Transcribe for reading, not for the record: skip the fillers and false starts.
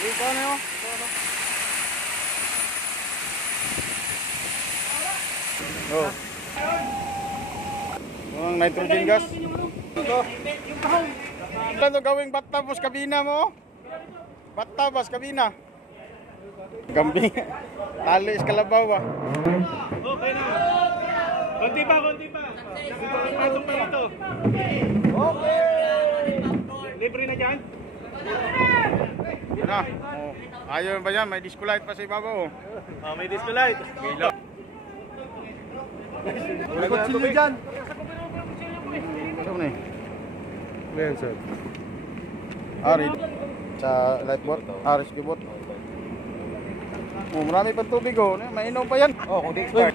Ito ano yun? Oh. Ang nitrogen gas. Ito. Ano gawing battabos kabina mo? Battabos kabina. Gambing. Tali iskalabaw ba? Okay na. Konti pa, konti pa. Patong pa ito. Okay. Libre na dyan? Na. Oh. Ayun ba yan? May disco light pa sa ibabaw. Oh, may disco light. Wala ko sino dyan. Ano na eh? Ayan sir. Ari. Sa lightboard. Rescue boat. Oh, marami pang tubig oh. Mainom pa yan. Oh, kung di expert.